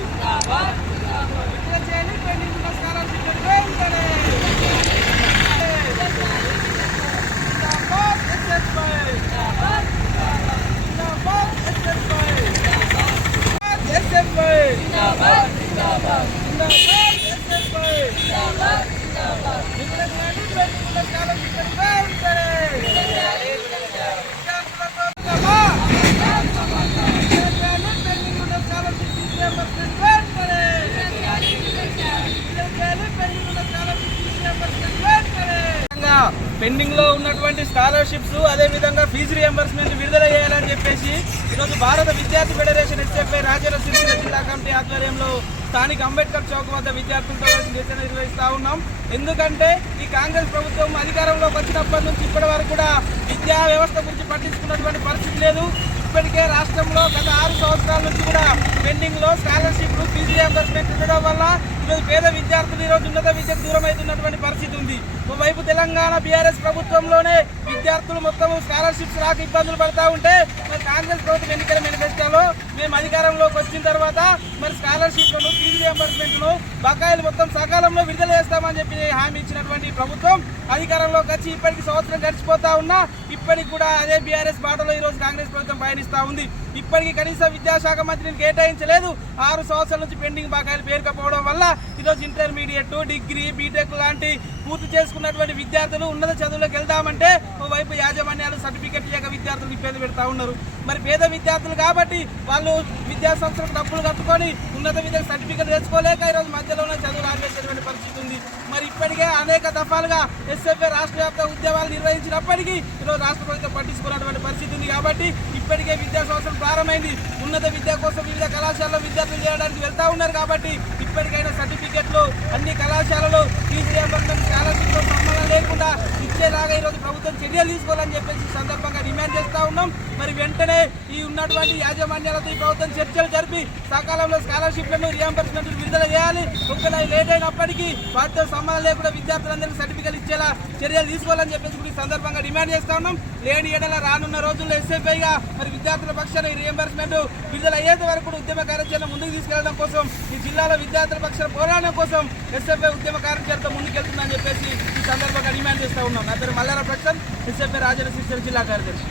Слава! పెండింగ్లో ఉన్నటువంటి స్కాలర్షిప్స్ అదే విధంగా ఫీజు రియంబర్స్మెంట్ విడుదల చేయాలని చెప్పేసి ఈరోజు భారత విద్యార్థి ఫెడరేషన్ ఎస్ఎఫ్ఐ రాజన్న జిల్లా కమిటీ ఆధ్వర్యంలో స్థానిక అంబేద్కర్ చౌక్ వద్ద విద్యార్థులతో కలిసి నిరసన నిర్వహిస్తా ఉన్నాం. ఎందుకంటే ఈ కాంగ్రెస్ ప్రభుత్వం అధికారంలోకి వచ్చినప్పటి నుంచి ఇప్పటి వరకు కూడా విద్యా వ్యవస్థ గురించి పట్టించుకున్నటువంటి పరిస్థితి లేదు. ఇప్పటికే రాష్ట్రంలో గత ఆరు సంవత్సరాల నుంచి కూడా పెండింగ్లో స్కాలర్షిప్లు ఫీజు రియంబర్స్మెంట్ ఉండడం వల్ల ఈరోజు పేద విద్యార్థులు ఈరోజు ఉన్నత విద్యకు దూరం అవుతున్నటువంటి పరిస్థితి ఉంది. ఓవైపు తెలంగాణ బీఆర్ఎస్ ప్రభుత్వంలోనే విద్యార్థులు మొత్తం స్కాలర్షిప్స్ రాక ఇబ్బందులు పడతా ఉంటే మరి కాంగ్రెస్ ప్రభుత్వం ఎన్నికల మేనిఫెస్టోలో మేము అధికారంలోకి వచ్చిన తర్వాత మరి స్కాలర్షిప్లను ఫీజు రియంబర్స్మెంట్ను బకాయిలు మొత్తం సకాలంలో విడుదల చేస్తామని చెప్పి హామీ ఇచ్చినటువంటి ప్రభుత్వం అధికారంలోకి వచ్చి ఇప్పటికి సంవత్సరం గడిచిపోతా ఉన్నా ఇప్పటికి కూడా అదే బీఆర్ఎస్ బాటలో ఈరోజు కాంగ్రెస్ ప్రభుత్వం పయనిస్తూ ఉంది. ఇప్పటికీ కనీసం విద్యాశాఖ మంత్రిని కేటాయించలేదు. ఆరు సంవత్సరాల నుంచి పెండింగ్ బకాయిలు పేరుకపోవడం వల్ల ఈరోజు ఇంటర్మీడియట్ డిగ్రీ బీటెక్ లాంటి పూర్తి చేసుకున్నటువంటి విద్యార్థులు ఉన్నత చదువులకు వెళ్దామంటే ఓవైపు యాజమాన్యాలు సర్టిఫికెట్ ఇవ్వక విద్యార్థులు ఇబ్బంది పెడతా ఉన్నారు. మరి పేద విద్యార్థులు కాబట్టి వాళ్ళు విద్యాసంస్థలకు డబ్బులు కట్టుకొని ఉన్నత విద్య సర్టిఫికెట్ తెచ్చుకోలేక ఈరోజు మధ్యలో ఉన్న ఆపేసేటువంటి పరిస్థితి ఉంది మరి ఇప్పటికే అనేక దఫాలుగా ఎస్ఎఫ్ఏ రాష్ట్ర వ్యాప్త ఉద్యమాలు నిర్వహించినప్పటికీ ఈరోజు రాష్ట్ర ప్రభుత్వం పట్టించుకున్నటువంటి పరిస్థితి ఉంది కాబట్టి ఇప్పటికే విద్యా సంవత్సరం ప్రారంభమైంది. ఉన్నత విద్య కోసం వివిధ కళాశాలలో విద్యార్థులు చేయడానికి వెళ్తా ఉన్నారు కాబట్టి ఇప్పటికైనా సర్టిఫికెట్లు అన్ని కళాశాలలు ఫీజు రియంబర్స్మెంట్ స్కాలర్షిప్తో సంబంధం లేకుండా ఇచ్చేలాగా ఈరోజు ప్రభుత్వం చర్యలు తీసుకోవాలని చెప్పేసి సందర్భంగా డిమాండ్ చేస్తా ఉన్నాం. మరి వెంటనే ఈ ఉన్నటువంటి యాజమాన్యాలతో ఈ ప్రభుత్వం చర్చలు జరిపి సకాలంలో స్కాలర్షిప్లను రియంబర్స్మెంట్లు విడుదల చేయాలి. ఒకవేళ లేట్ అయినప్పటికీ వాటితో సంబంధం లేకుండా విద్యార్థులందరికీ సర్టిఫికెట్ ఇచ్చేలా చర్యలు తీసుకోవాలని చెప్పేసి కూడా ఈ సందర్భంగా డిమాండ్ చేస్తూ ఉన్నాం. లేని ఏడల రానున్న రోజుల్లో ఎస్ఎఫ్ఐగా మరి విద్యార్థుల పక్షాన ఈ రియంబర్స్మెంట్ విడుదల అయ్యేంత వరకు కూడా ఉద్యమ కార్యాచరణ ముందుకు తీసుకెళ్ళడం కోసం ఈ జిల్లాలో విద్యార్థుల పక్షాన పోరాటం కోసం ఎస్ఎఫ్ఐ ఉద్యమ కార్యాచరణతో ముందుకెళ్తుందని చెప్పేసి చేస్తా ఉన్నాం. నా పేరు మల్లారా ప్రసాద్. ఎస్ఎఫ్ఐ రాజన్న శిక్షణ జిల్లా కార్యదర్శి.